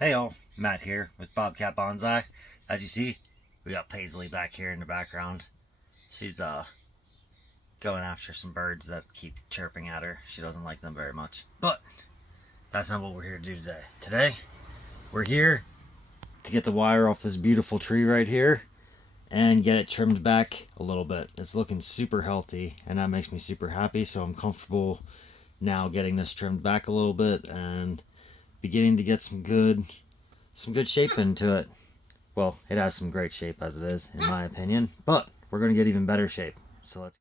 Hey all, Matt here with Bobcat Bonsai. As you see, we got Paisley back here in the background. She's going after some birds that keep chirping at her. She doesn't like them very much. But that's not what we're here to do today. Today, we're here to get the wire off this beautiful tree right here and get it trimmed back a little bit. It's looking super healthy and that makes me super happy, so I'm comfortable now getting this trimmed back a little bit and beginning to get some good shape into it. Well, it has some great shape as it is, in my opinion, but we're going to get even better shape. So let's...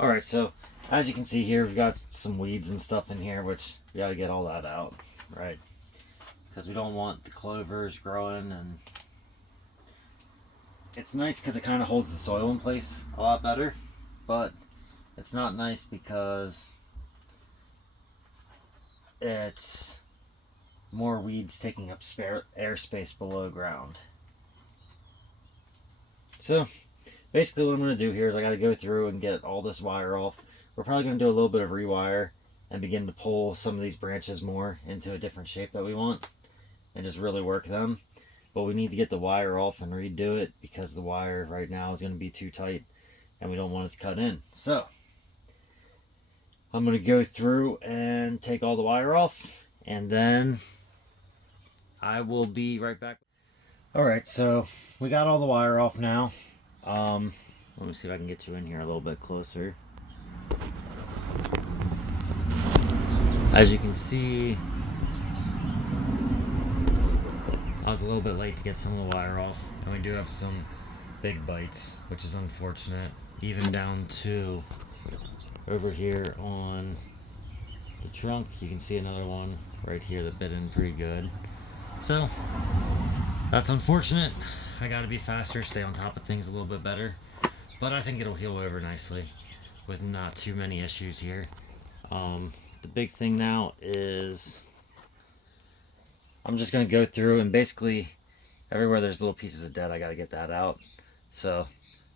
Alright, so as you can see here, we've got some weeds and stuff in here, which we got to get all that out, right? Because we don't want the clovers growing, and it's nice because it kind of holds the soil in place a lot better, but it's not nice because it's more weeds taking up spare airspace below ground. So basically what I'm going to do here is I got to go through and get all this wire off. We're probably going to do a little bit of rewire and begin to pull some of these branches more into a different shape that we want and just really work them. But we need to get the wire off and redo it because the wire right now is going to be too tight and we don't want it to cut in. So I'm going to go through and take all the wire off, and then I will be right back. Alright, so we got all the wire off now. Let me see if I can get you in here a little bit closer. As you can see, I was a little bit late to get some of the wire off, and we do have some big bites, which is unfortunate. Even down to over here on the trunk, you can see another one right here that bit in pretty good. So that's unfortunate. I gotta be faster, stay on top of things a little bit better, but I think it'll heal over nicely with not too many issues here. The big thing now is I'm just gonna go through and basically everywhere there's little pieces of dead, I gotta get that out. So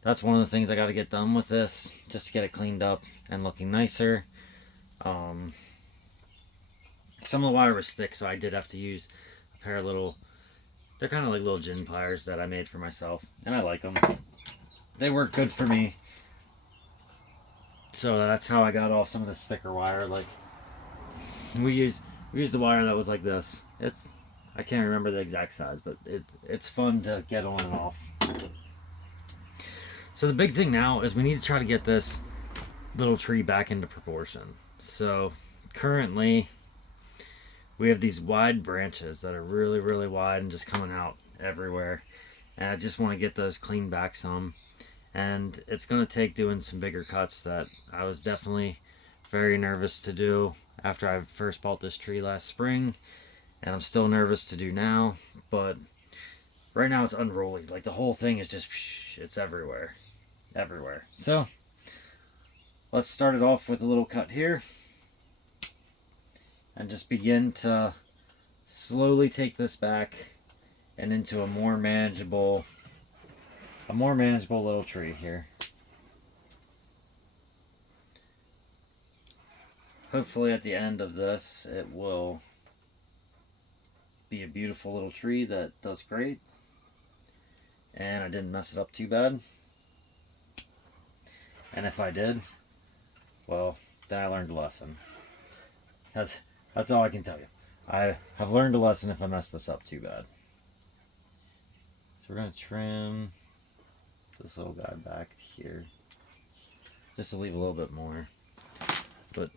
that's one of the things I gotta get done with this, just to get it cleaned up and looking nicer. Some of the wire was thick, so I did have to use a pair of little, they're kind of like little gin pliers that I made for myself, and I like them. They work good for me. So that's how I got off some of this thicker wire. Like we used the wire that was like this. I can't remember the exact size, but it's fun to get on and off. So the big thing now is we need to try to get this little tree back into proportion. So currently we have these wide branches that are really, really wide and just coming out everywhere. And I just want to get those cleaned back some. And it's going to take doing some bigger cuts that I was definitely very nervous to do after I first bought this tree last spring. And I'm still nervous to do now. But right now it's unruly. Like the whole thing is just, it's everywhere. Everywhere. So let's start it off with a little cut here. And just begin to slowly take this back and into a more manageable little tree here. Hopefully at the end of this it will be a beautiful little tree that does great and I didn't mess it up too bad. And if I did, well, then I learned a lesson. That's all I can tell you. I have learned a lesson if I mess this up too bad. So we're going to trim this little guy back here just to leave a little bit more. But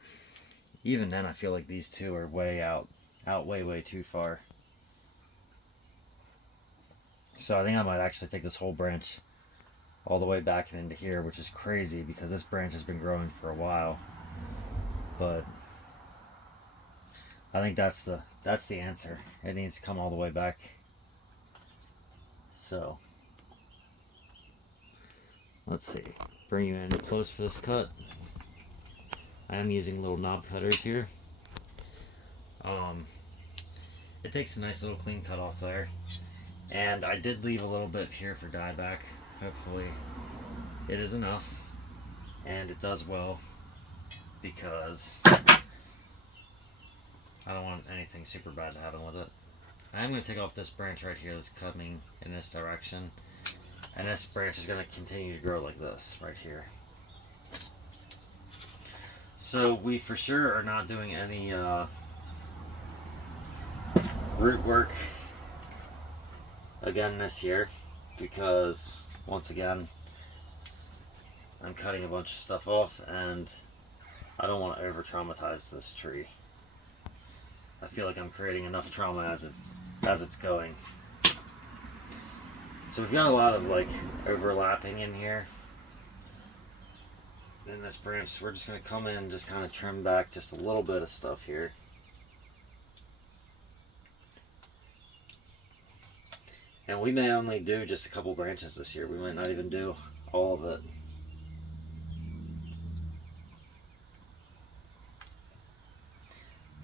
even then I feel like these two are way out way too far. So I think I might actually take this whole branch all the way back and into here, which is crazy because this branch has been growing for a while. But I think that's the answer. It needs to come all the way back. So let's see. Bring you in close for this cut. I am using little knob cutters here. It takes a nice little clean cut off there. And I did leave a little bit here for dieback. Hopefully it is enough. And it does well because I don't want anything super bad to happen with it. I'm going to take off this branch right here that's coming in this direction. And this branch is going to continue to grow like this right here. So we for sure are not doing any root work again this year, because once again I'm cutting a bunch of stuff off and I don't want to over traumatize this tree. I feel like I'm creating enough trauma as it's going. So we've got a lot of like overlapping in here. In this branch, we're just going to come in and just kind of trim back just a little bit of stuff here. And we may only do just a couple branches this year. We might not even do all of it.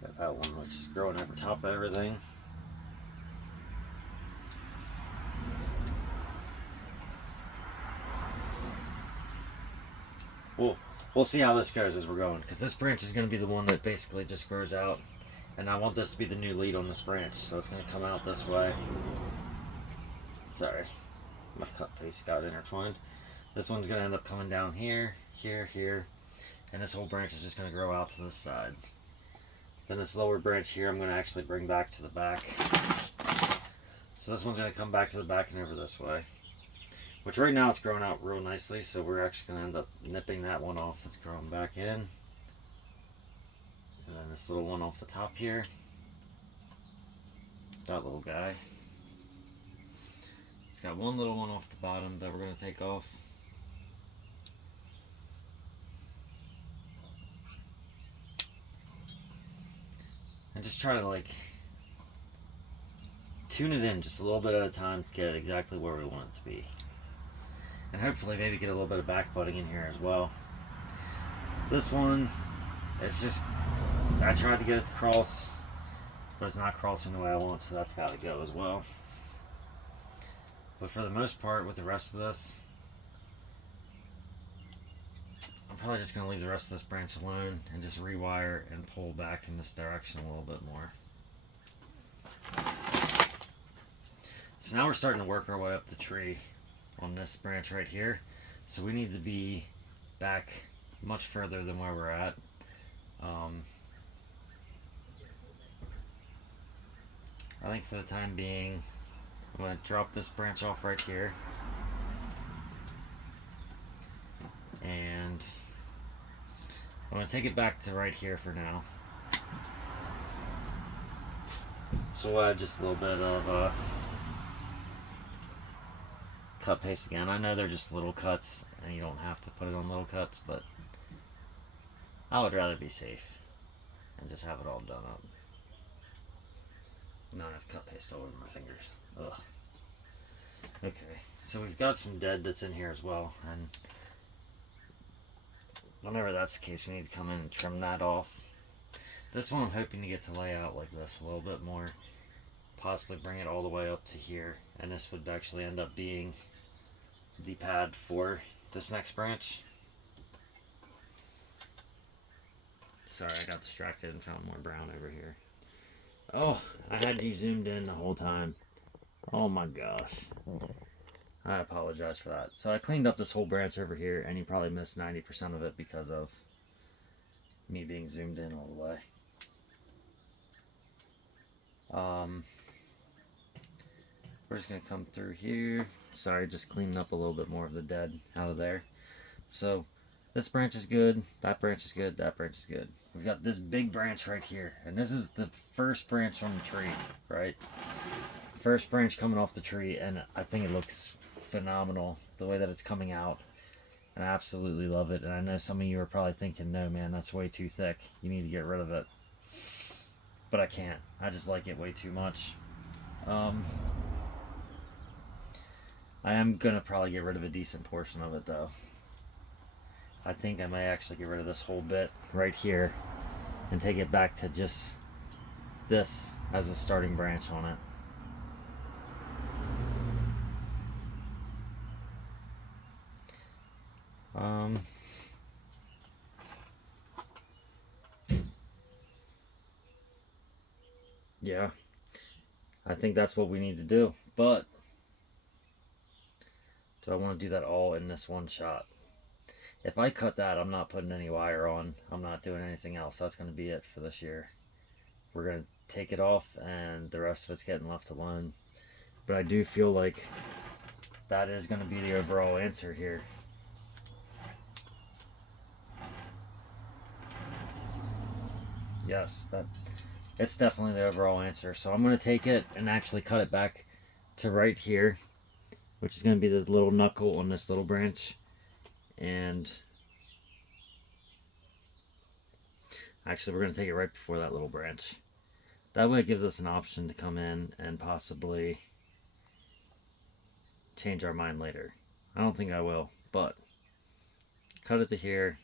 Got that one was just growing over top of everything. We'll see how this goes as we're going, because this branch is going to be the one that basically just grows out, and I want this to be the new lead on this branch, so it's going to come out this way. Sorry, my cut piece got intertwined. This one's going to end up coming down here, here, here, and this whole branch is just going to grow out to this side. Then this lower branch here I'm going to actually bring back to the back. So this one's going to come back to the back and over this way. Which right now it's growing out real nicely, so we're actually going to end up nipping that one off that's growing back in. And then this little one off the top here. That little guy. It's got one little one off the bottom that we're going to take off. And just try to like tune it in just a little bit at a time to get exactly where we want it to be. And hopefully maybe get a little bit of back budding in here as well. This one, it's just, I tried to get it to cross, but it's not crossing the way I want, so that's got to go as well. But for the most part, with the rest of this, I'm probably just going to leave the rest of this branch alone and just rewire and pull back in this direction a little bit more. So now we're starting to work our way up the tree on this branch right here, so we need to be back much further than where we're at. I think for the time being I'm going to drop this branch off right here, and I'm going to take it back to right here for now. So we'll add just a little bit of cut paste again. I know they're just little cuts and you don't have to put it on little cuts, but I would rather be safe and just have it all done up. Not enough cut paste all over my fingers. Ugh. Okay, so we've got some dead that's in here as well, and whenever that's the case we need to come in and trim that off. This one I'm hoping to get to lay out like this a little bit more, possibly bring it all the way up to here, and this would actually end up being the pad for this next branch. Sorry, I got distracted and found more brown over here. Oh, I had you zoomed in the whole time. Oh my gosh. I apologize for that. So I cleaned up this whole branch over here, and you probably missed 90% of it because of me being zoomed in all the way. We're just going to come through here. Sorry, just cleaning up a little bit more of the dead out of there. So this branch is good, that branch is good, that branch is good. We've got this big branch right here, and this is the first branch on the tree, right? First branch coming off the tree, and I think it looks phenomenal the way that it's coming out, and I absolutely love it. And I know some of you are probably thinking, no man, that's way too thick, you need to get rid of it. But I can't, I just like it way too much. I am gonna probably get rid of a decent portion of it though. I think I may actually get rid of this whole bit right here and take it back to just this as a starting branch on it. yeah, I think that's what we need to do. But do I want to do that all in this one shot? If I cut that, I'm not putting any wire on. I'm not doing anything else. That's going to be it for this year. We're going to take it off, and the rest of it's getting left alone. But I do feel like that is going to be the overall answer here. Yes, it's definitely the overall answer. So I'm going to take it and actually cut it back to right here, which is going to be the little knuckle on this little branch. And actually, we're going to take it right before that little branch. That way it gives us an option to come in and possibly change our mind later. I don't think I will, but cut it to here.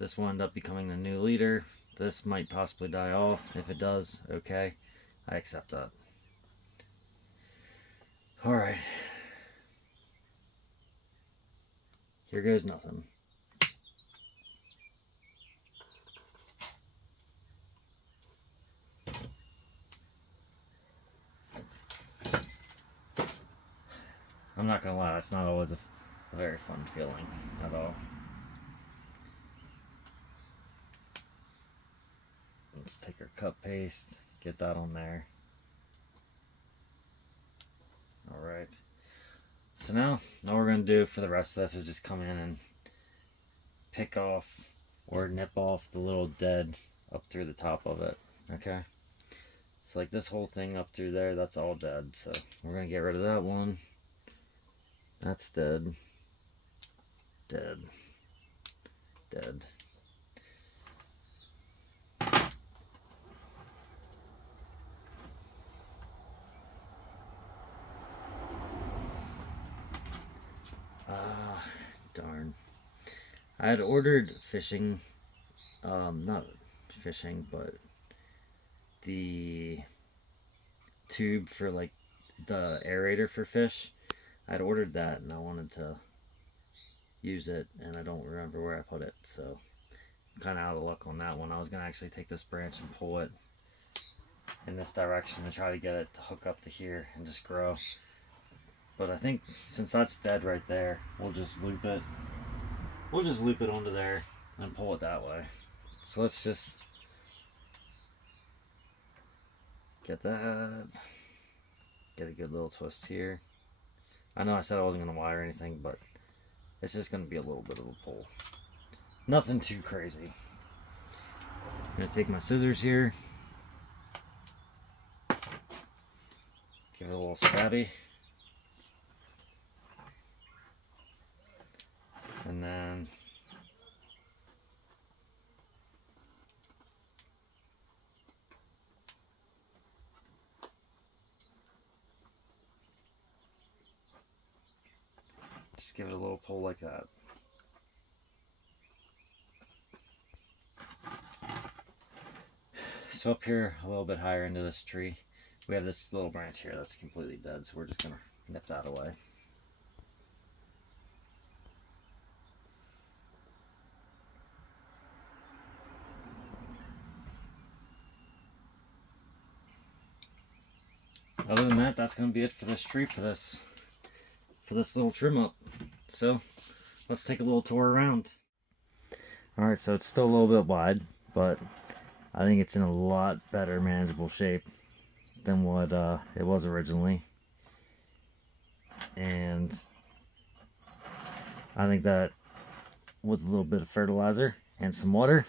This will end up becoming the new leader. This might possibly die off. If it does, okay. I accept that. Alright. Here goes nothing. I'm not gonna lie, it's not always a very fun feeling at all. Let's take our cut paste, get that on there. Alright. So now, all we're going to do for the rest of this is just come in and pick off or nip off the little dead up through the top of it. Okay? So like this whole thing up through there, that's all dead. So we're going to get rid of that one. That's dead. Dead. Dead. Darn. I had ordered fishing, not fishing, but the tube for like the aerator for fish. I'd ordered that and I wanted to use it and I don't remember where I put it, so I'm kind of out of luck on that one. I was going to actually take this branch and pull it in this direction to try to get it to hook up to here and just grow. But I think since that's dead right there, we'll just loop it. We'll just loop it onto there and pull it that way. So let's just get that. Get a good little twist here. I know I said I wasn't going to wire anything, but it's just going to be a little bit of a pull. Nothing too crazy. I'm going to take my scissors here. Give it a little stabby. And then just give it a little pull like that. So up here, a little bit higher into this tree, we have this little branch here that's completely dead, so we're just going to nip that away. Other than that, that's going to be it for this tree, for this little trim up. So let's take a little tour around. Alright, so it's still a little bit wide, but I think it's in a lot better manageable shape than what it was originally. And I think that with a little bit of fertilizer and some water,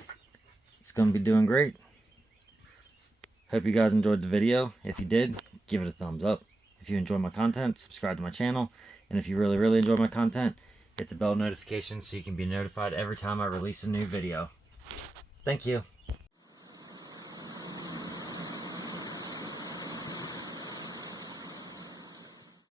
it's going to be doing great. Hope you guys enjoyed the video. If you did, give it a thumbs up. If you enjoy my content, subscribe to my channel. And if you really enjoy my content, hit the bell notification so you can be notified every time I release a new video. Thank you.